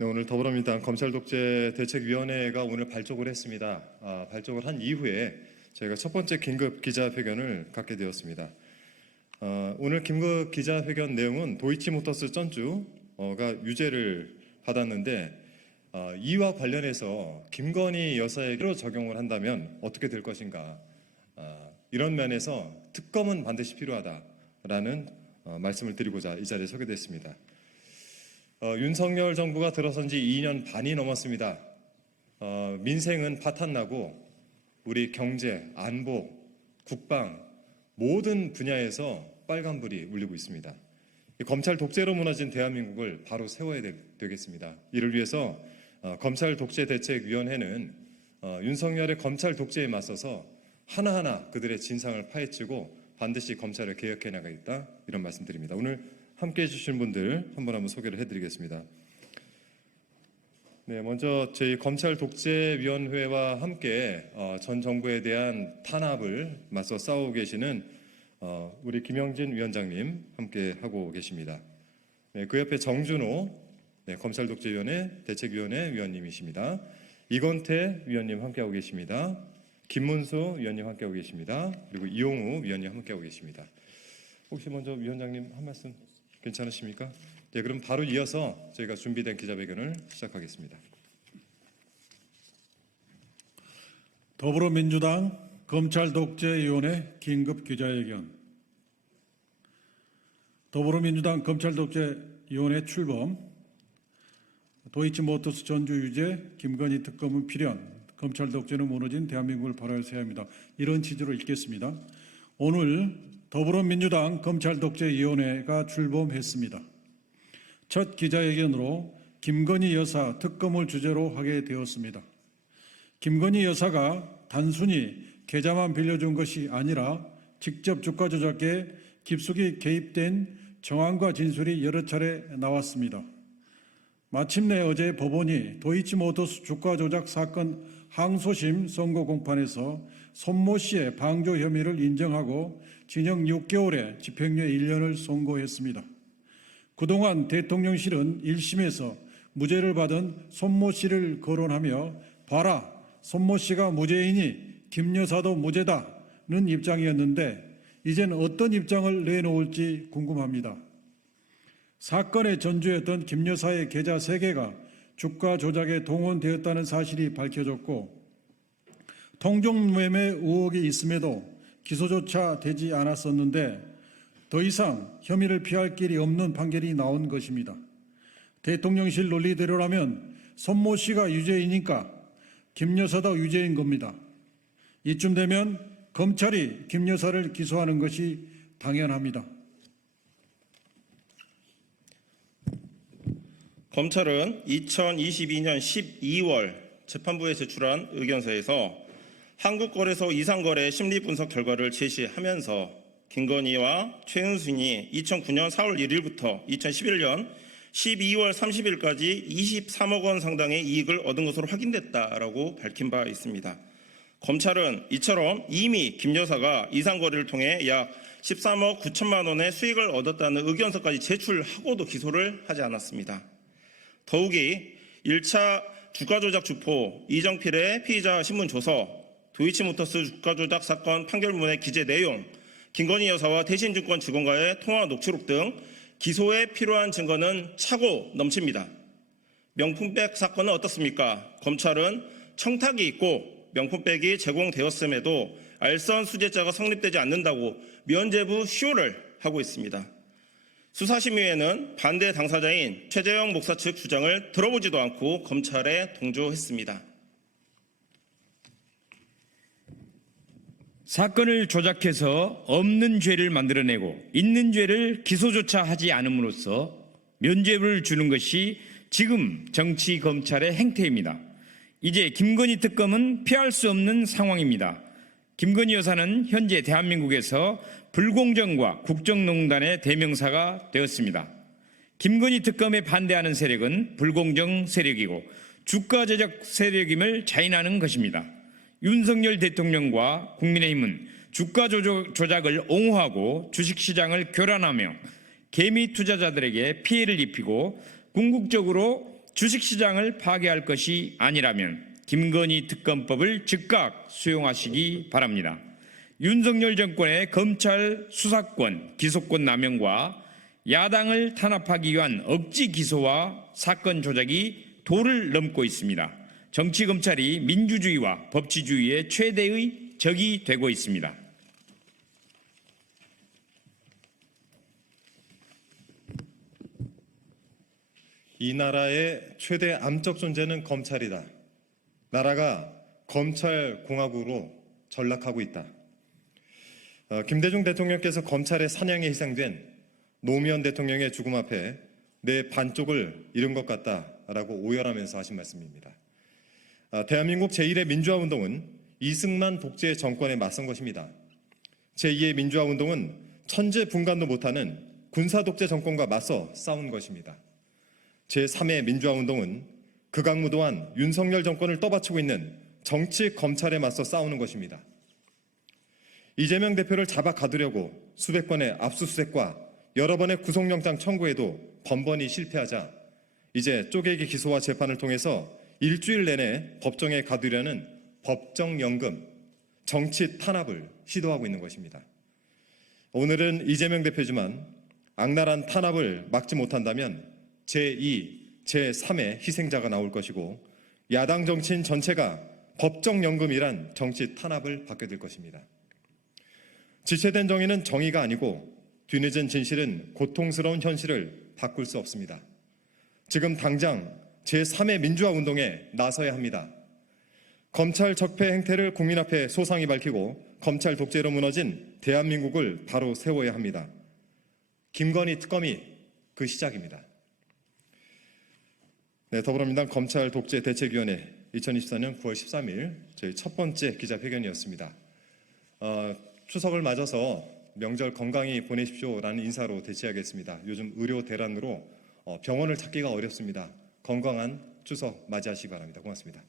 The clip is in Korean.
네, 오늘 더불어민주당 검찰독재대책위원회가 오늘 발족을 했습니다. 발족을 한 이후에 저희가 첫 번째 긴급 기자회견을 갖게 되었습니다. 오늘 긴급 기자회견 내용은 도이치모터스 전주가 유죄를 받았는데 이와 관련해서 김건희 여사에게로 적용을 한다면 어떻게 될 것인가, 이런 면에서 특검은 반드시 필요하다라는 말씀을 드리고자 이 자리에 서게 됐습니다. 윤석열 정부가 들어선 지 2년 반이 넘었습니다. 민생은 파탄나고 우리 경제, 안보, 국방 모든 분야에서 빨간불이 울리고 있습니다. 검찰 독재로 무너진 대한민국을 바로 세워야 되겠습니다. 이를 위해서 검찰 독재대책위원회는 윤석열의 검찰 독재에 맞서서 하나하나 그들의 진상을 파헤치고 반드시 검찰을 개혁해 나가겠다, 이런 말씀드립니다. 오늘 함께해 주신 분들 한 분 한 분 소개를 해드리겠습니다. 네, 먼저 저희 검찰 독재위원회와 함께 전 정부에 대한 탄압을 맞서 싸우고 계시는 우리 김영진 위원장님 함께 하고 계십니다. 네, 그 옆에 정준호 검찰 독재위원회 대책위원회 위원님이십니다. 이건태 위원님 함께하고 계십니다. 김문수 위원님 함께하고 계십니다. 그리고 이용우 위원님 함께하고 계십니다. 혹시 먼저 위원장님 한 말씀 괜찮으십니까? 네, 그럼 바로 이어서 저희가 준비된 기자회견을 시작하겠습니다. 더불어민주당 검찰독재위원회 긴급 기자회견. 더불어민주당 검찰독재위원회 출범. 도이치모터스 전주 유죄, 김건희 특검은 필연, 검찰 독재는 무너진 대한민국을 바라야 합니다. 이런 취지로 읽겠습니다. 오늘 더불어민주당 검찰독재위원회가 출범했습니다. 첫 기자회견으로 김건희 여사 특검을 주제로 하게 되었습니다. 김건희 여사가 단순히 계좌만 빌려준 것이 아니라 직접 주가 조작에 깊숙이 개입된 정황과 진술이 여러 차례 나왔습니다. 마침내 어제 법원이 도이치모터스 주가 조작 사건 항소심 선고 공판에서 손모 씨의 방조 혐의를 인정하고 징역 6개월에 집행유예 1년을 선고했습니다. 그동안 대통령실은 1심에서 무죄를 받은 손모 씨를 거론하며 봐라, 손모 씨가 무죄이니 김 여사도 무죄다는 입장이었는데 이젠 어떤 입장을 내놓을지 궁금합니다. 사건의 전주였던 김 여사의 계좌 3개가 주가 조작에 동원되었다는 사실이 밝혀졌고 통정매매 의혹이 있음에도 기소조차 되지 않았었는데 더 이상 혐의를 피할 길이 없는 판결이 나온 것입니다. 대통령실 논리대로라면 손모 씨가 유죄이니까 김 여사도 유죄인 겁니다. 이쯤 되면 검찰이 김 여사를 기소하는 것이 당연합니다. 검찰은 2022년 12월 재판부에 제출한 의견서에서 한국거래소 이상거래 심리분석 결과를 제시하면서 김건희와 최은순이 2009년 4월 1일부터 2011년 12월 30일까지 23억 원 상당의 이익을 얻은 것으로 확인됐다라고 밝힌 바 있습니다. 검찰은 이처럼 이미 김 여사가 이상거래를 통해 약 13억 9천만 원의 수익을 얻었다는 의견서까지 제출하고도 기소를 하지 않았습니다. 더욱이 1차 주가조작 주포 이정필의 피의자 신문 조서, 도이치모터스 주가조작 사건 판결문의 기재 내용, 김건희 여사와 대신증권 직원과의 통화 녹취록 등 기소에 필요한 증거는 차고 넘칩니다. 명품백 사건은 어떻습니까? 검찰은 청탁이 있고 명품백이 제공되었음에도 알선 수재자가 성립되지 않는다고 면죄부 쇼를 하고 있습니다. 수사심의회는 반대 당사자인 최재형 목사 측 주장을 들어보지도 않고 검찰에 동조했습니다. 사건을 조작해서 없는 죄를 만들어내고 있는 죄를 기소조차 하지 않음으로써 면죄부를 주는 것이 지금 정치 검찰의 행태입니다. 이제 김건희 특검은 피할 수 없는 상황입니다. 김건희 여사는 현재 대한민국에서 불공정과 국정농단의 대명사가 되었습니다. 김건희 특검에 반대하는 세력은 불공정 세력이고 주가 조작 세력임을 자인하는 것입니다. 윤석열 대통령과 국민의힘은 주가 조작을 옹호하고 주식시장을 교란하며 개미 투자자들에게 피해를 입히고 궁극적으로 주식시장을 파괴할 것이 아니라면 김건희 특검법을 즉각 수용하시기 바랍니다. 윤석열 정권의 검찰 수사권, 기소권 남용과 야당을 탄압하기 위한 억지 기소와 사건 조작이 도를 넘고 있습니다. 정치 검찰이 민주주의와 법치주의의 최대의 적이 되고 있습니다. 이 나라의 최대 암적 존재는 검찰이다. 나라가 검찰 공화국으로 전락하고 있다. 김대중 대통령께서 검찰의 사냥에 희생된 노무현 대통령의 죽음 앞에 내 반쪽을 잃은 것 같다라고 오열하면서 하신 말씀입니다. 대한민국 제1의 민주화운동은 이승만 독재 정권에 맞선 것입니다. 제2의 민주화운동은 천재분간도 못하는 군사독재 정권과 맞서 싸운 것입니다. 제3의 민주화운동은 극악무도한 윤석열 정권을 떠받치고 있는 정치 검찰에 맞서 싸우는 것입니다. 이재명 대표를 잡아 가두려고 수백 건의 압수수색과 여러 번의 구속영장 청구에도 번번이 실패하자 이제 쪼개기 기소와 재판을 통해서 일주일 내내 법정에 가두려는 법정연금, 정치 탄압을 시도하고 있는 것입니다. 오늘은 이재명 대표지만 악랄한 탄압을 막지 못한다면 제2, 제3의 희생자가 나올 것이고 야당 정치인 전체가 법정연금이란 정치 탄압을 받게 될 것입니다. 지체된 정의는 정의가 아니고 뒤늦은 진실은 고통스러운 현실을 바꿀 수 없습니다. 지금 당장 제3의 민주화 운동에 나서야 합니다. 검찰 적폐 행태를 국민 앞에 소상히 밝히고 검찰 독재로 무너진 대한민국을 바로 세워야 합니다. 김건희 특검이 그 시작입니다. 네, 더불어민주당 검찰 독재 대책위원회 2024년 9월 13일 저희 첫 번째 기자회견이었습니다. 추석을 맞아서 명절 건강히 보내십시오라는 인사로 대체하겠습니다. 요즘 의료 대란으로 병원을 찾기가 어렵습니다. 건강한 추석 맞이하시기 바랍니다. 고맙습니다.